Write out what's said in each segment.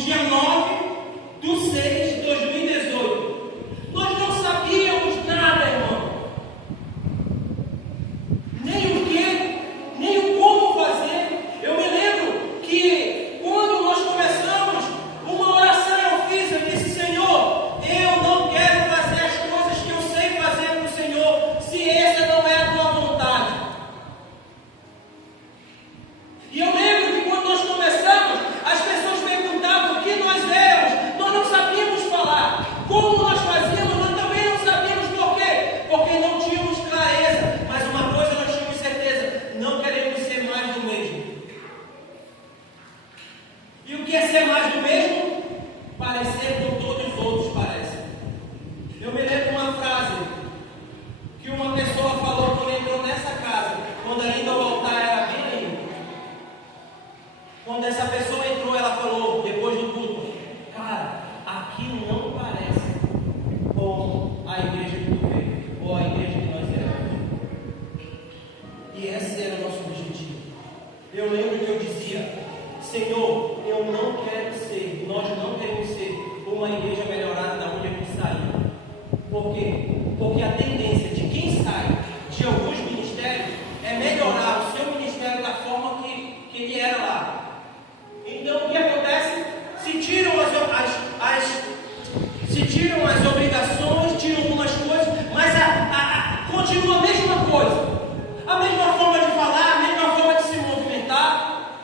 dia 9/6/2018. Nós não sabíamos nada, irmão. Nem o que, nem o como fazer. Eu me lembro que quando nós começamos, uma oração eu fiz, eu disse: Senhor, eu não quero fazer as coisas que eu sei fazer para o Senhor, se essa não é a tua vontade. E eu lembro que quando nós começamos, as pessoas perguntavam o que nós éramos, nós não sabíamos falar. Como nós fazíamos, nós também não sabíamos por quê, porque não tínhamos clareza. Mas uma coisa nós tínhamos certeza: não queremos ser mais do mesmo. E o que é ser mais do mesmo? Parecer com todos os outros parecem. Eu me lembro uma frase que uma pessoa falou quando entrou nessa casa, quando ainda o altar era bem aí. Quando essa pessoa entrou, ela falou, depois do culto: cara, aqui não parece com a igreja que tu veio, ou a igreja que nós éramos. E esse era o nosso objetivo. Eu lembro que eu dizia: Senhor, eu não quero ser, nós não queremos ser uma igreja melhorada da onde a gente saiu. Por quê? Porque a tendência de quem sai de alguns ministérios é melhorar o seu ministério da forma que ele era lá. Então o que acontece? Se tiram as obrigações, tiram algumas coisas, mas continua a mesma coisa, a mesma forma de falar, a mesma forma de se movimentar.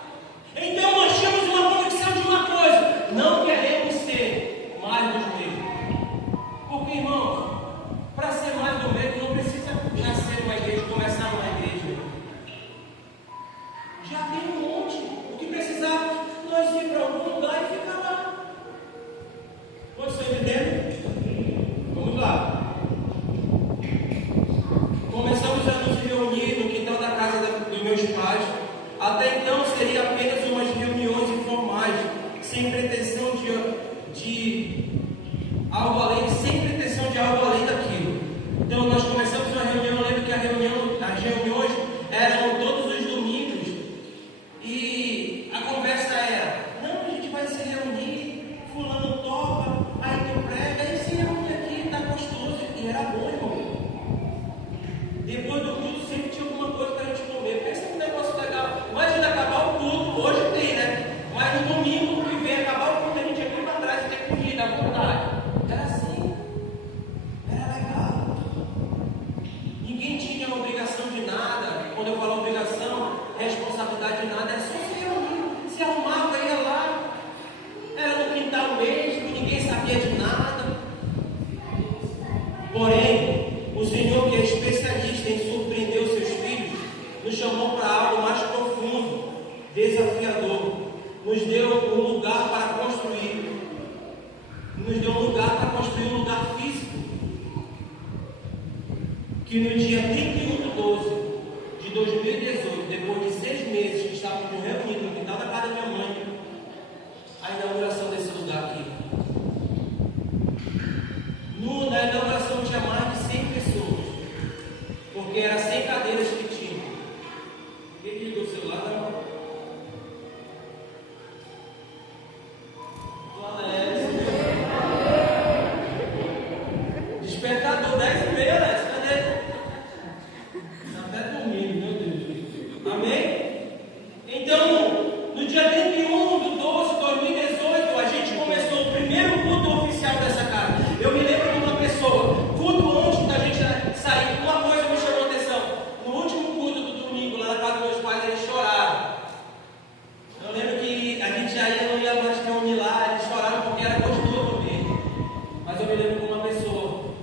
Então nós temos uma convicção de uma coisa: não queremos ser mais dos mesmos. Porque, irmãos, para ser mais do mesmo não precisa nascer numa igreja, começar numa igreja. Já tem um monte. O que precisava, nós ir para algum lugar e ficar lá. Quantos estão entendendo? Vamos lá. Começamos a nos reunir no quintal da casa dos meus pais. Até então seria apenas umas reuniões informais, sem pretensão de algo além, sem pretensão de algo além daquilo. Então nós começamos uma reunião. Eu lembro que as reuniões eram todos os domingos. E a conversa era: não, a gente vai se reunir, fulano topa, aí tu prega, aí se reúne aqui, tá gostoso. E era bom, irmão. Depois do culto sempre tinha alguma coisa pra gente comer. Pensa num negócio legal. Imagina acabar o culto, hoje tem, né? Mas no domingo que vem acabar o culto, a gente ia vir pra trás e ter comida à vontade. Era assim. Era legal. Ninguém tinha obrigação de nada. Quando eu falo obrigação, responsabilidade de nada, é só se reunir, se arrumava, ia lá. Era no quintal mesmo, ninguém sabia de nada. Porém, o Senhor, que é especialista em surpreender os seus filhos, nos chamou para algo mais profundo, desafiador. Nos deu um lugar para construir. Nos deu um lugar para construir um lugar físico. Que no dia 31/12/2018, depois de 6 meses que estávamos reunidos no quintal da casa da minha mãe, a inauguração desse lugar aqui. Na inauguração tinha mais de 100 pessoas, porque eram 100 cadeiras que tinham. Quem ligou o celular? Despertador 10h30, né? Cadê? Está até dormindo, meu Deus. Amém? Então, no dia 31/12/2018, a gente começou o primeiro culto oficial dessa casa. Eu me lembro de uma pessoa, culto antes da gente sair, uma coisa me chamou a atenção. No último culto do domingo, lá na casa dos meus pais, eles choraram. Eu lembro que a gente já não ia mais reunir lá, eles choraram porque era gostoso mesmo. Mas eu me lembro de uma pessoa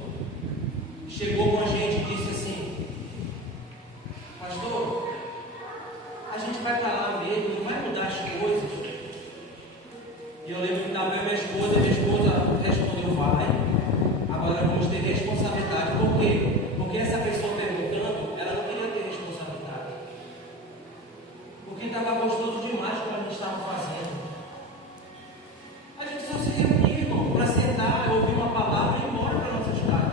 chegou com a gente e disse assim: pastor, a gente vai para lá mesmo, não vai mudar as coisas. E eu lembro que estava eu e minha esposa respondeu: vai, agora vamos ter responsabilidade. Por quê? Porque essa pessoa perguntando, ela não queria ter responsabilidade, porque estava gostoso demais como a gente estava fazendo. A gente só se reunia, irmão, para sentar, ouvir uma palavra e ir embora para a nossa cidade.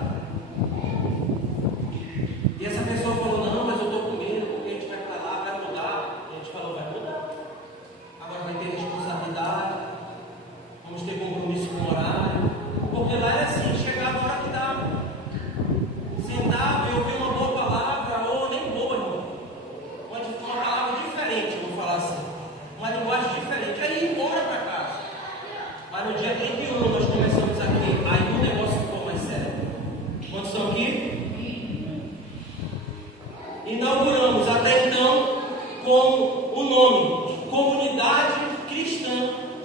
E essa pessoa falou: não, mas eu estou com medo, porque a gente vai para lá, vai mudar. E a gente falou: vai mudar. Agora vai ter responsabilidade.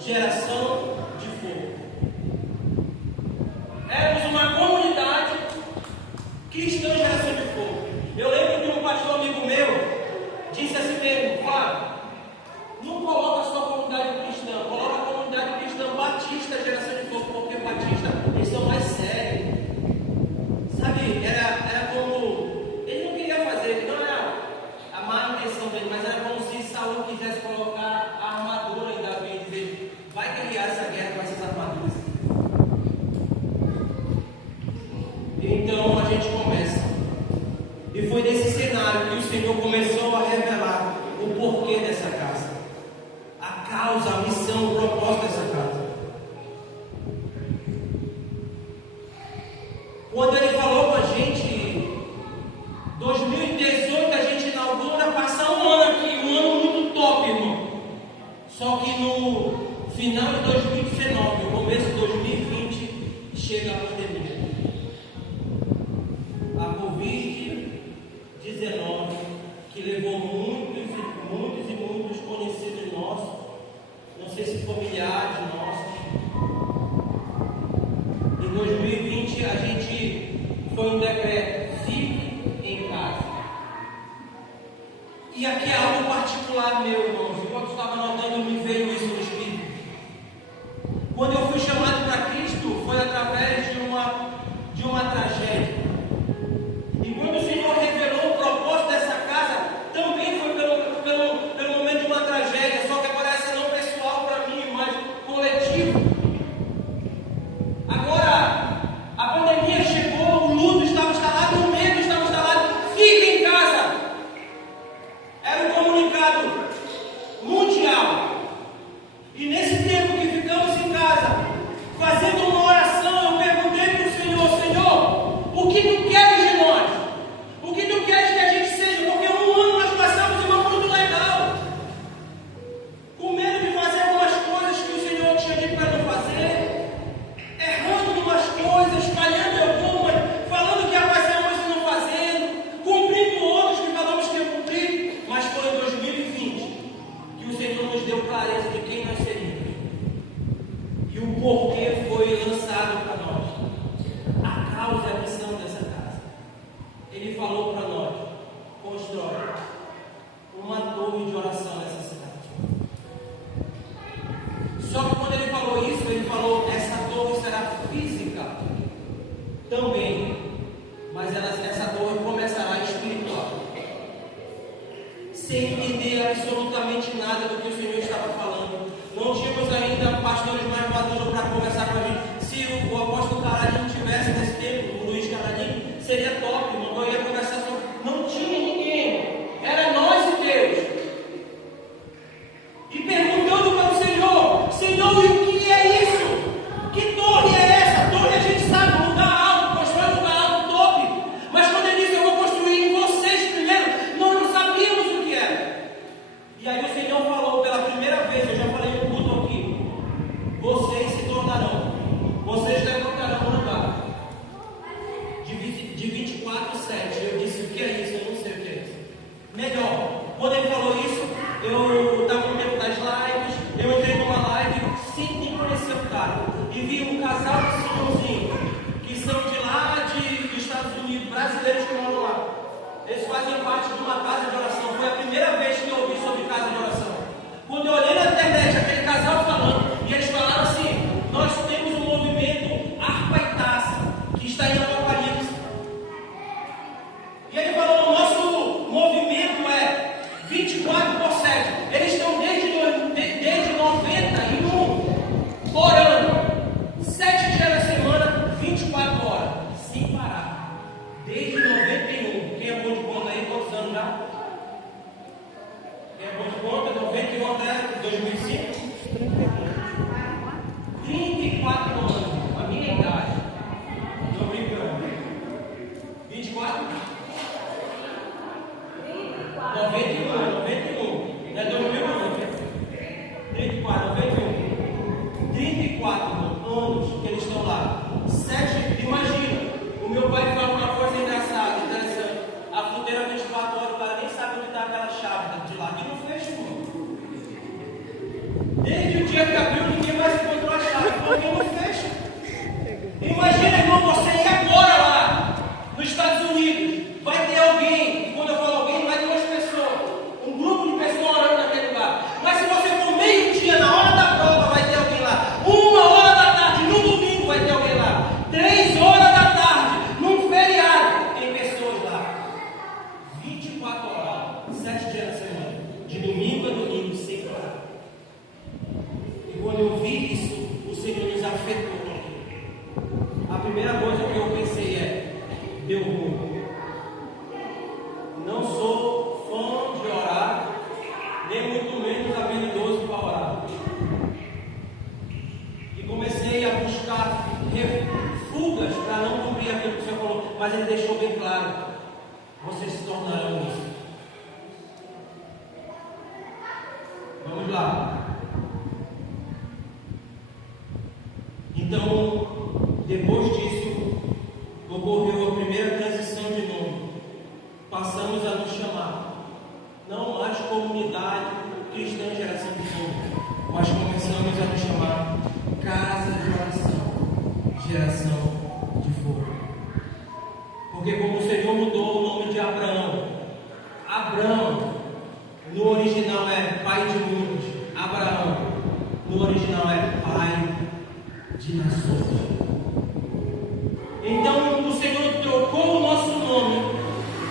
Geração de Fogo. Éramos uma comunidade cristã Geração de Fogo. Eu lembro que um pastor amigo meu disse assim mesmo: Flávio, não coloca a sua comunidade cristã, coloca a comunidade cristã batista Geração de Fogo, porque batista eles são mais sérios. Sabe, era como. Ele não queria fazer, não era a má intenção dele, mas era como se Saul quisesse colocar a armadura em Davi e dizer: vai criar essa guerra com essas armaduras. Então a gente começa. E foi nesse cenário que o Senhor começou a revelar o porquê dessa casa, a causa, a missão, o propósito dessa casa. Quando Ele falou com a gente, 2018 a gente inaugura, passa um ano aqui, um ano muito top, irmão. Só que no final de 2019, no começo de 2020, chega a pandemia. A Covid-19, que levou muitos conhecidos nossos, não sei se familiares nossos. Em 2020 a gente foi um decreto: fique em casa. E aqui é algo particular meu, irmãos. Enquanto estava anotando, me veio isso no Espírito. Quando eu fui chamado para Cristo, foi através de uma tragédia. E quando o Senhor revelou o propósito dessa casa, também foi pelo momento de uma tragédia, só que agora essa não pessoal para mim, mas coletivo. Agora, a pandemia chegou, o luto estava instalado, o medo estava instalado. Fique em casa. Era um comunicado mundial. E nesse tempo que ficamos em casa, fazendo uma oração, eu perguntei para o Senhor: Senhor, o que Tu queres de nós? O que Tu queres que a gente seja? Porque um ano nós passamos em uma muito legal, com medo de fazer algumas coisas que o Senhor tinha dito para não fazer, errando em umas coisas, falhando em algumas, falando que ia fazer umas e não fazendo, cumprindo outras que falamos que ia cumprir. Mas foi em 2020 que o Senhor nos deu clareza de quem nós seríamos. E o porquê foi lançado para nós. A causa e a missão dessa casa. Ele falou para nós: constrói uma torre de oração nessa cidade. Só que quando ele falou isso, ele falou: essa torre será física também, mas essa torre começará espiritual. Sem entender absolutamente nada do que o Senhor estava falando. Não tínhamos ainda pastores mais maduros para conversar com a gente. Se o apóstolo Caradinho tivesse nesse tempo, o Luiz Caradinho, seria top, irmão. Eu ia conversar sobre. Não tinha ninguém, era nós e Deus. E perguntando para o Senhor: Senhor, e o que é isso? Que torre é essa? Torre a gente sabe, um lugar alto, constrói um lugar alto, top. Mas quando ele disse: eu vou construir em vocês primeiro, nós não sabíamos o que era. E aí o Senhor falou pela primeira vez, eu já falei no culto aqui: vocês se tornarão, vocês levantarão um lugar de 24/7. Eu disse: o que é isso? Eu não sei o que é isso. Melhor, quando ele falou isso, eu estava no tempo das lives, eu entrei numa live sem nem conhecer o cara, e vi um casal de senhorzinho, que são de lá dos Estados Unidos, brasileiros que moram lá. Eles fazem parte de uma casa de oração. Foi a primeira vez que eu ouvi sobre casa de oração. Quando eu olhei na internet aquele casal falando, e eles falaram assim: nós temos um movimento Harpa e Taça, que está em Apocalipse. E ele falou: o nosso movimento é 24/7. Eles estão desde 91 por ano, 7 dias da semana, 24 horas, sem parar. Desde 91. Quem é bom de conta aí? Quantos anos já? Quem é bom de conta? 91 até 2005? 34 anos, a minha idade. Estou brincando. 24? 91. Não é 2001. 34, 91. 34 anos que eles estão lá. 7, imagina. O meu pai fala uma coisa engraçada, interessante. A fruteira 24 horas, o cara nem sabe onde está aquela chave de lá. E não fecha, irmão. Desde o dia que abriu, Depois disso, ocorreu a primeira transição de nome. Passamos a nos chamar, não mais Comunidade Cristã Geração de Fogo, mas começamos a nos chamar Casa de Oração, Geração de Fogo. Porque como o Senhor mudou o nome de Abraão, Abrão, no original é pai de muitos, Abraão, no original é pai de nações. Então o Senhor trocou o nosso nome,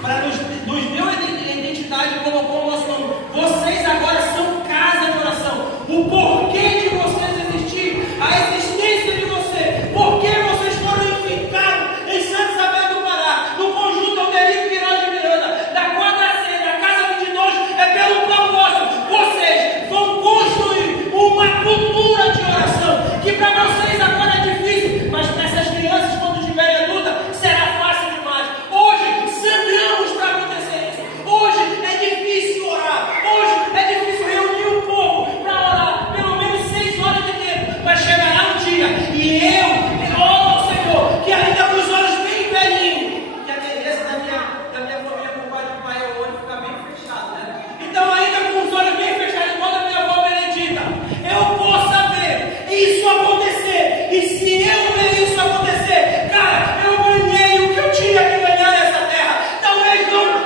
para nos deu a identidade e colocou o nosso nome. Vocês agora são casa de oração. O porquê de vocês existir, a existência de vocês, porque vocês foram edificados em Santa Isabel do Pará, no conjunto Alderico Queiroz de Miranda, da Quadra C, da Casa 22, é pelo propósito. Vocês vão construir uma cultura de oração, que para vocês agora é difícil, mas para essas crianças, quando tiverem adulta, será fácil demais. Hoje, sangramos para acontecer isso. Hoje é difícil orar. Hoje é difícil reunir o povo para orar pelo menos 6 horas de tempo. Mas chegará um dia e eu oro ao Senhor, que ainda com os olhos bem velhinhos, que a tendência da minha família com o pai de pai é o olho ficar bem fechado, né? Então, ainda com os olhos bem fechados, igual a minha avó Benedita, eu possa ver isso acontecer. E se eu ver isso acontecer, cara, eu ganhei o que eu tinha que ganhar nessa terra. Talvez não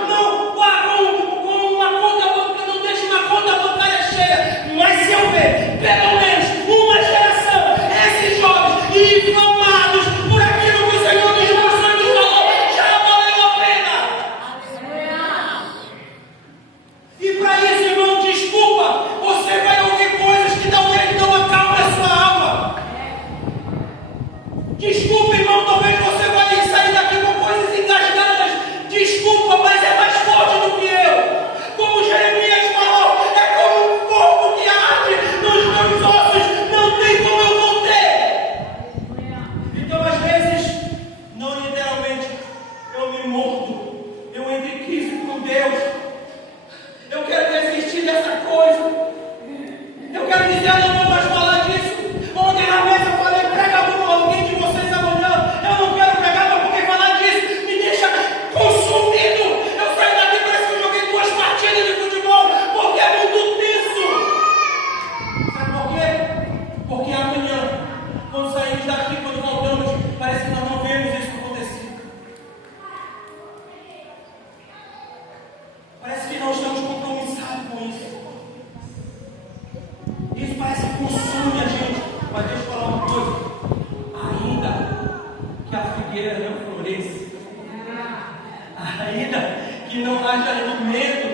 com uma conta bancária, não deixe uma conta bancária cheia, mas se eu ver pelo menos uma geração, esses jovens inflamados por aquilo que o Senhor nos mostrou e nos falou, já valeu a pena. E para isso, irmão, desculpa, você vai ouvir coisas que talvez não acalmem a sua alma. Desculpa, irmão, talvez você vai sair daqui com coisas engasgadas. Desculpa, mas é mais forte do que eu. Como Jeremias falou, é como um fogo que arde nos meus ossos, não tem como eu conter. Então, às vezes, não literalmente, eu me mordo, eu entro em crise com Deus. Eu quero desistir dessa coisa. Eu quero dizer, eu não vou mais falar disso. Ontem na mesa eu falei, prega para alguém de vocês amanhã. Eu não quero pregar, mas porque falar disso me deixa consumido. Eu saio daqui, parece que eu joguei 2 partidas de futebol, porque é muito tenso. Sabe por quê? Porque amanhã, quando saímos daqui, quando voltamos, parece que nós não vemos isso acontecer. Parece que não estamos compromissados com isso. Isso parece que consome a gente. Mas deixa eu falar uma coisa. Ainda que a figueira não floresça, ainda que não haja alimento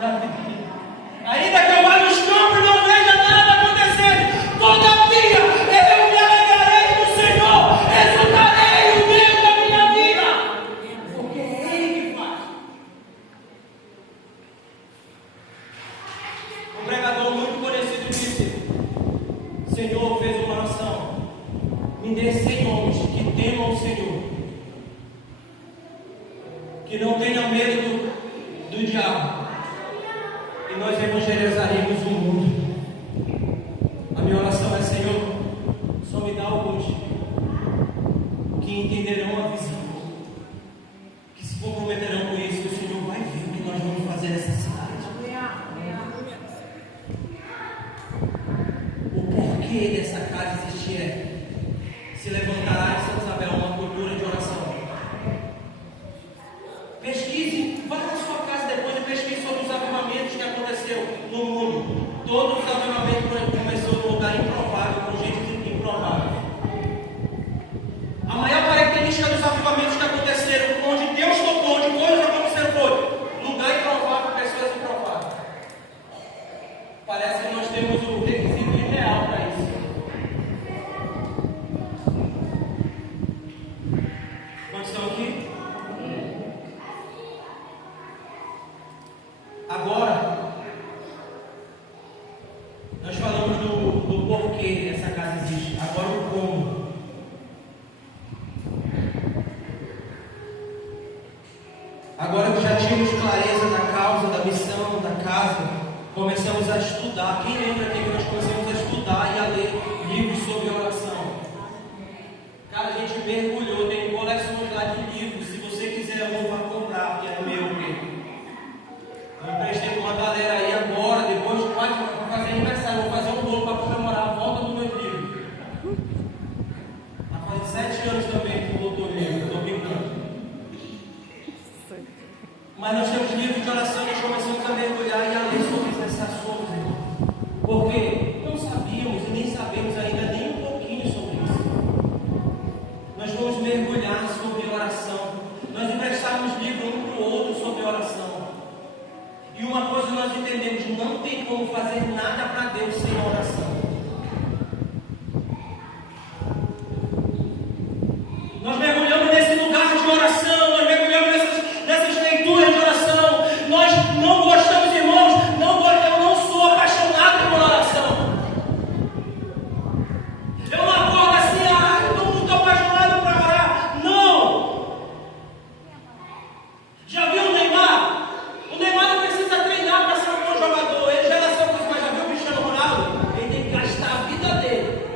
na figueira, ainda que eu vá nos campos e não veja nada acontecendo, todavia eu me alegrarei no Senhor, exultarei o Deus da minha vida, porque é Ele que faz. Um pregador muito conhecido disse: Senhor, fez uma oração, me dê 100 homens que temam o Senhor, que não tenham medo do diabo, e nós evangelizaremos o mundo. A minha oração é: Senhor, só me dá alguns que entenderão a visão, que se comprometerão com isso, que o Senhor vai ver o que nós vamos fazer nessa cidade. O porquê dessa casa existir é: se levantará em Santa Isabel uma cultura de oração. Pesquise, vá na sua casa depois e pesquise sobre os avivamentos que aconteceu no mundo. Todos os avivamentos começaram num lugar improvável, com gente improvável. A maior característica dos avivamentos que aconteceram, onde Deus tocou, onde coisas aconteceram, foi lugar improvável, pessoas improváveis. Parece que nós temos o requisito ideal para isso. Quantos estão aqui? Agora, nós falamos do porquê essa casa existe. Agora o como. Agora que já tínhamos clareza da causa, da missão, da casa, começamos a estudar. Quem lembra que nós começamos a estudar e a ler livros sobre oração? Cara, a gente fazer nada para Deus sem oração. Nós mergulhamos nesse lugar de oração, nós mergulhamos nessas leituras de oração. Nós não gostamos, irmãos, eu não sou apaixonado por oração. Eu não acordo assim, estou muito apaixonado para orar. Não! Já viu o Neymar? O Neymar não precisa treinar para ser um bom jogador. Ele já nasceu com isso, mas já viu o Cristiano Ronaldo? Ele tem que gastar a vida dele.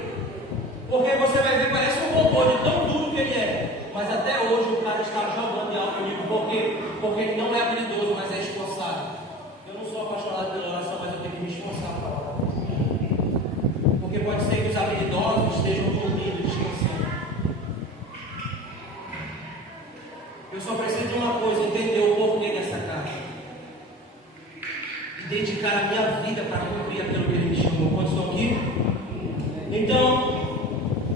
Porque você vai ver, parece um robô de tão duro que ele é. Mas até hoje o cara está jogando em alto nível. Por quê? Porque ele não é habilidoso, mas é esforçado. Eu não sou apaixonado pela oração, mas eu tenho que me esforçar para orar. Porque pode ser que os habilidosos estejam dormindo, descansando. Eu só preciso de uma coisa, entender o porquê dessa casa. E dedicar a minha vida para cumprir aquilo que Ele me chamou. Quantos estão aqui? Então,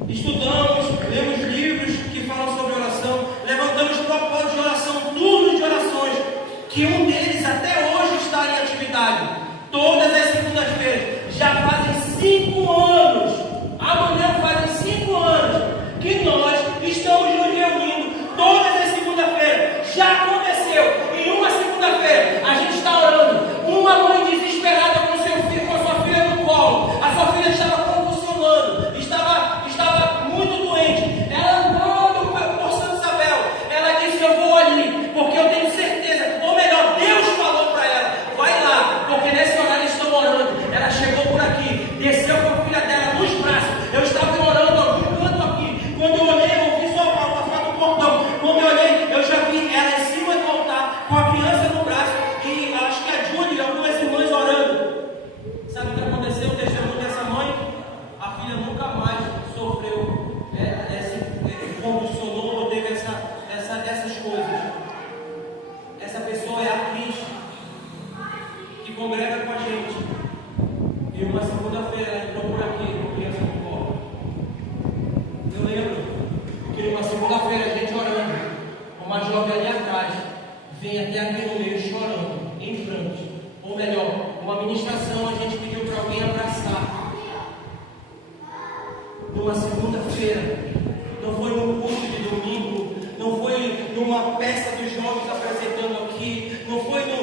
estudamos, lemos livros que falam sobre oração, levantamos propósitos de oração, turnos de orações, que um deles até hoje está em atividade. Todas as segundas-feiras, já fazem 5 anos, amanhã fazem 5 anos, que nós estamos nos reunindo todas as segundas-feiras. Já aconteceu, em uma segunda-feira, a gente está orando, uma mãe desesperada com seu filho, com a sua filha no colo, a sua filha estava convulsionando, estava muito doente, ela andando por Santa Isabel, ela disse: eu vou ali, porque eu tenho certeza, ou melhor, Deus falou para ela, vai lá, porque nesse horário eles estão orando. Ela chegou por aqui, desceu com a filha dela nos braços, eu estava orando no canto aqui, quando eu olhei, eu vi só passar do portão, quando eu olhei, eu já vi ela em cima do altar, com a criança no braço, e acho que a Júlia e algumas irmãs orando. Sabe o que aconteceu? O testemunho dessa mãe, a filha nunca mais sofreu, convulsionou ou teve essas coisas. Essa pessoa é a Cris, que congrega com a gente. E uma segunda-feira ela entrou por aqui, com criança no colo. Eu lembro que numa segunda-feira a gente orando, uma jovem ali atrás vem até aqui no meio chorando, em prantos. Ou melhor, uma ministração a gente pediu para alguém abraçar. Numa segunda-feira, não foi num culto de domingo, não foi numa peça dos jovens apresentando aqui, não foi no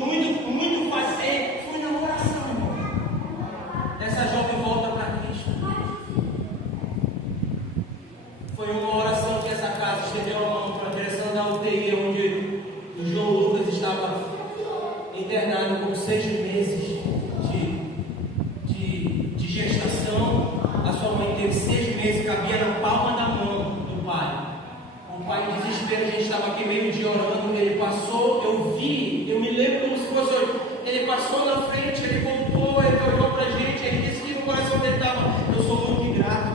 muito fazer, foi na oração, irmão. Essa jovem volta para Cristo. Foi uma oração que essa casa estendeu a mão para a direção da UTI, onde o João Lucas estava internado com 6 meses de gestação. A sua mãe teve 6 meses, cabia na palma da mão do pai. O pai em desespero, a gente estava aqui meio dia orando, ele passou, eu me lembro como se fosse hoje, ele passou na frente, ele voltou, ele olhou para a gente, ele disse que no coração dele estava: eu sou muito ingrato,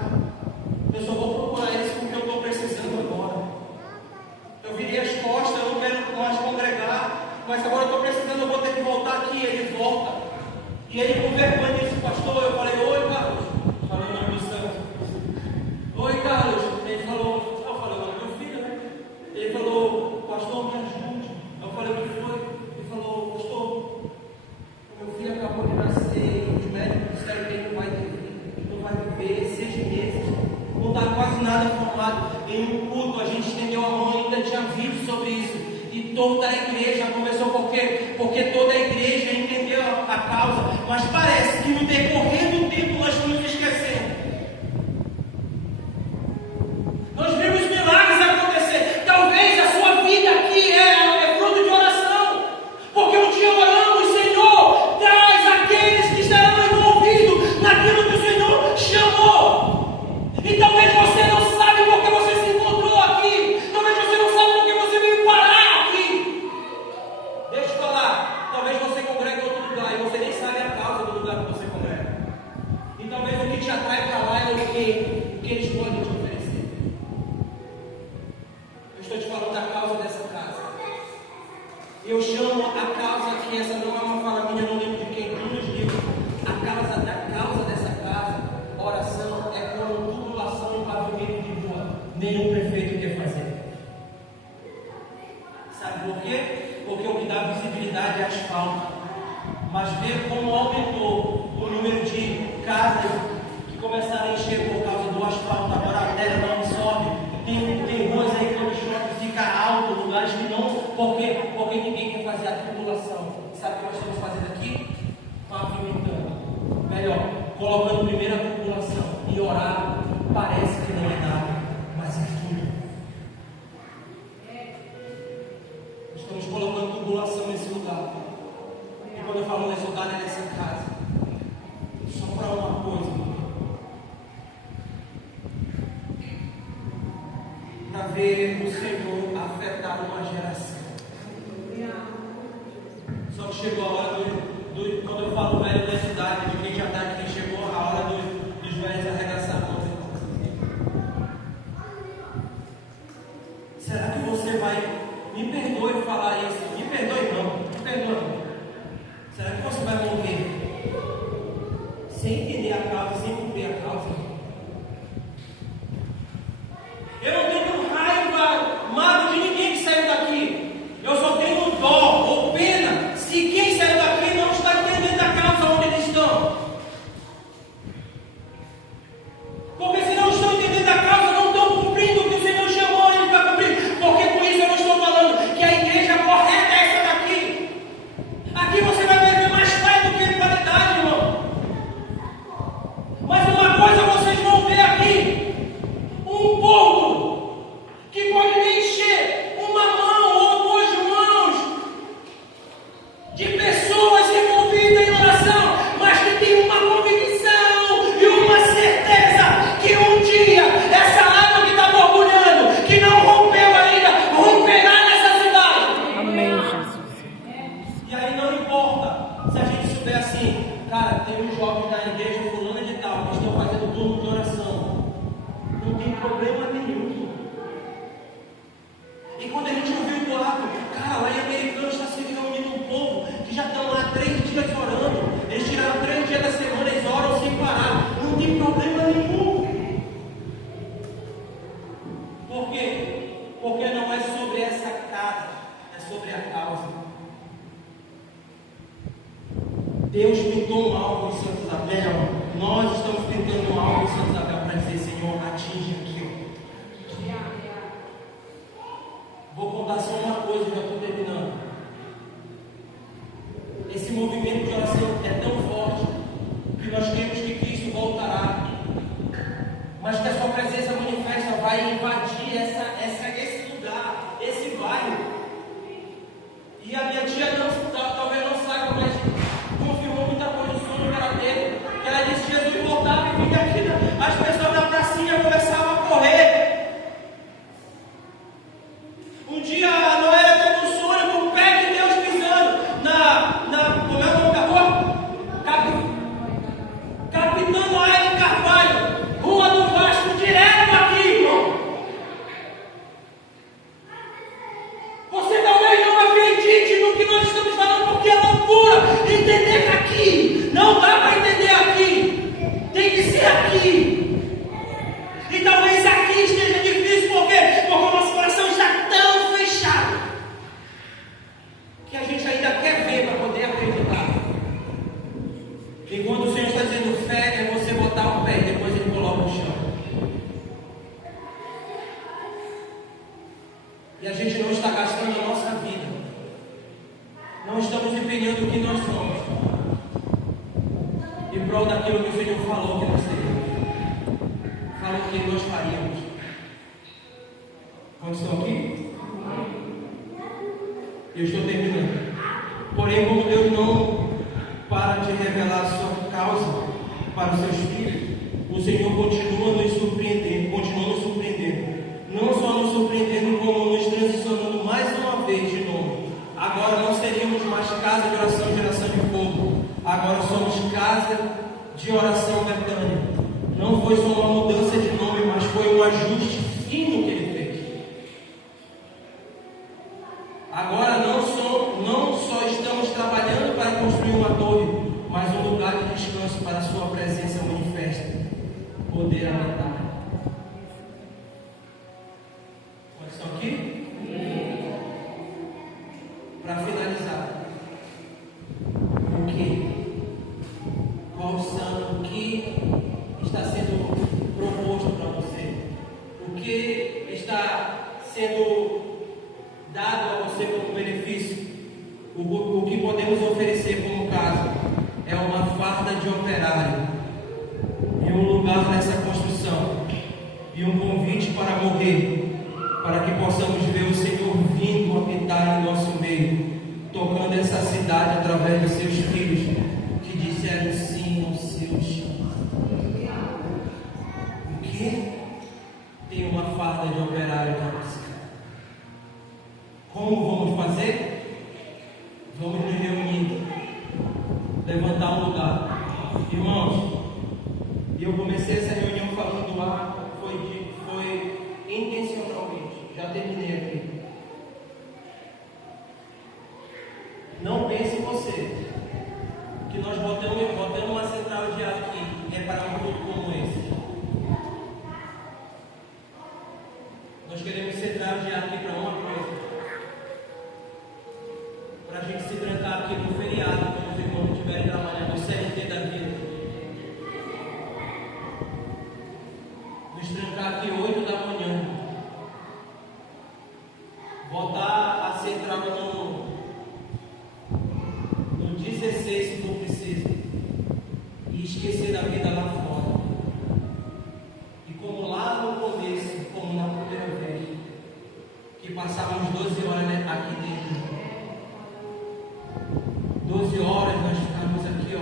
eu só vou procurar isso porque eu estou precisando agora. Eu virei as costas, eu não quero mais congregar, mas agora eu estou precisando, eu vou ter que voltar aqui. Ele volta, e ele com vergonha disse: pastor, eu falei: oi Carlos, falei o nome do santo. Oi Carlos, ele falou, eu falei o nome do meu filho, né? Ele falou: pastor, me ajude. Eu falei: o que foi? Ele falou: pastor, o meu filho acabou de nascer, os médicos disseram que ele não vai viver 6 meses, não está quase nada formado. Em um culto a gente estendeu a mão, ainda tinha vídeo sobre isso, e toda a igreja começou, porque toda a igreja entendeu a causa, mas parece que no decorrer do tempo nós fomos esquecendo. Nós vimos milagres acontecer. Talvez a sua vida aqui é fruto de oração, porque um dia oramos: Senhor, traz aqueles que estarão envolvidos naquilo que o Senhor chamou. E talvez você não sabe porque você se encontrou aqui, talvez você não sabe porque você veio parar aqui. Deixa eu falar, talvez você congregue em outro lugar e você nem sabe a causa do lugar que você congrega. colocando primeiro a população. E orar parece que não é nada, mas é tudo. Estamos colocando tubulação nesse lugar. E quando eu falo nesse lugar, é nessa casa. Só para uma coisa, para ver o Senhor afetar uma geração. Só que chegou a hora quando eu falo velho da cidade, de quem já está aqui, chegou a hora dos velhos arregaçar a mão. Será que você vai, me perdoe falar isso, me perdoe não, me perdoe não. Será que você vai morrer sem entender a causa, sem cumprir a causa? Eu não tenho raiva, mágoa de ninguém que saiu daqui. Eu só tenho dó ou pena se quem saiu daqui não está entendendo a causa onde eles estão. Porque se não estão entendendo a causa, não estão cumprindo o que o Senhor chamou eles para cumprir. Porque por isso eu não estou falando que a igreja correta é essa daqui. Aqui você vai ver mais fé do que qualidade, irmão. Mas uma coisa vocês vão ver aqui: um povo que pode encher uma mão ou duas mãos de pessoas envolvidas em oração, mas que tem uma convicção e uma certeza que um dia essa água que está borbulhando, que não rompeu ainda, romperá nessa cidade. Amém, Jesus. E aí não importa se a gente souber assim, cara, tem uns jovens da igreja fulana de tal que estão fazendo turno de oração. Não tem problema nenhum. E quando a gente ouviu o boato, cara, lá em Americana está se reunindo um povo que já estão lá 3 dias orando. Eles tiraram 3 dias da semana, eles oram sem parar. Não tem problema nenhum. Por quê? Porque não é sobre essa casa, é sobre a causa. Deus pintou um alvo em Santa Isabel. Nós estamos pintando um alvo em Santa Isabel para dizer: Senhor, atinge aqui. Vou contar só uma coisa, já estou terminando. Esse movimento de oração é tão forte que nós temos que Cristo voltará, mas que a sua presença manifesta vai invadir esse lugar, esse bairro. E a minha tia talvez não saiba, mas confirmou muita coisa do sonho que ela teve. Que ela disse: Jesus voltava e vinha aqui, as pessoas da pracinha começavam a correr. Um dia a Noélia teve um sonho com o pé de Deus pisando como é o nome da rua? Capitão Noé de Carvalho, Rua do Vasco, direto aqui, irmão. Você talvez não acredite no que nós estamos falando, porque é loucura entender aqui. Não dá para entender aqui. Tem que ser aqui. E talvez aqui esteja difícil, por quê? Porque o nosso coração está tão fechado que a gente ainda quer ver para poder acreditar. Enquanto o Senhor está dizendo fé, é você botar o pé e depois Ele coloca o chão. E a gente não está gastando a nossa vida. Não estamos empenhando o que nós somos em prol daquilo que o Senhor falou que nós teríamos. Falou que nós faríamos. Quantos estão aqui? Eu estou terminando. Porém, como Deus não para de revelar a sua causa para os seus filhos, o Senhor continua nos surpreendendo. Não só nos surpreendendo, como nos transicionando mais uma vez de novo. Agora não seríamos mais casa de oração, geração de fogo. Agora somos casa de oração Betânia. Não foi só uma mudança de nome, mas foi um ajuste fino que Ele fez. Agora não só estamos trabalhando para construir uma torre, mas um lugar de descanso para a sua presença manifesta. Poder habitar. Pode estar aqui? Para finalizar, o que está sendo proposto para você? O que está sendo dado a você como benefício? O que podemos oferecer como casa é uma farda de operário que possamos ver o Senhor vindo habitar em nosso meio, tocando essa cidade através dos seus filhos que disseram sim ao seu chamado. O que? Tem uma farda de operário para buscar. Como vamos fazer? Vamos nos reunir, levantar um lugar. Irmãos, eu comecei essa reunião falando lá, foi intencionalmente. Já terminei aqui. Não pense você que nós botamos uma central de ar aqui é para um culto como esse. Nós queremos central de ar aqui para uma coisa. Para a gente se trancar aqui no feriado, quando os irmãos estiverem trabalhando no CLT da vida. Nos trancar aqui 8 da manhã. Botar a central no 16 se for preciso. E esquecer da vida lá fora. E como lá no começo, como na primeira vez, que passávamos 12 horas aqui dentro. 12 horas nós ficamos aqui, ó.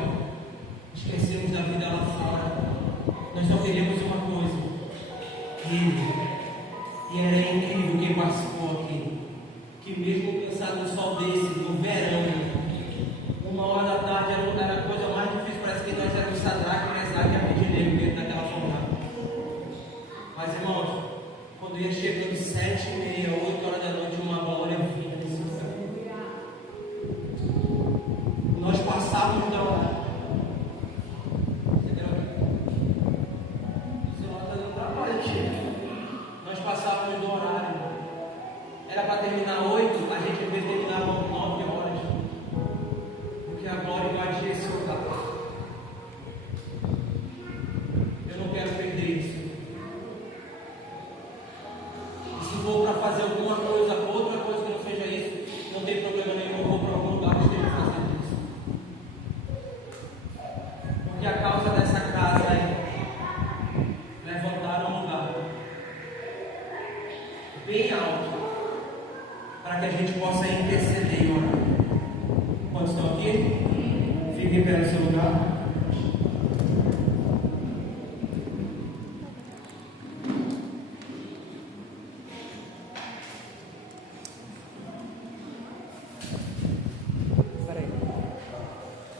Esquecemos da vida lá fora. Nós só queríamos uma coisa. E era incrível quem participou aqui. Que mesmo cansado no sol desse, no verão, 1h da tarde era a coisa mais difícil. Parece que nós éramos Sadraque, Mesaque e Abednego dentro daquela fornalha. Mas irmãos, quando ia chegando 7h30, 8 horas da noite, uma glória vinha nesse lugar. Nós passávamos da hora. Nós passávamos do horário. Era para terminar 8, a gente às vezes terminava 9 horas. Porque a glória invadia esse lugar. Eu não quero perder isso. E se for para fazer alguma coisa, outra coisa que não seja isso, não tem problema nenhum, eu vou para algum lugar que esteja fazendo isso. Porque a causa dessa casa é levantar um lugar bem alto, para que a gente possa interceder e orar. Quantos estão aqui? Fiquem em pé no seu lugar.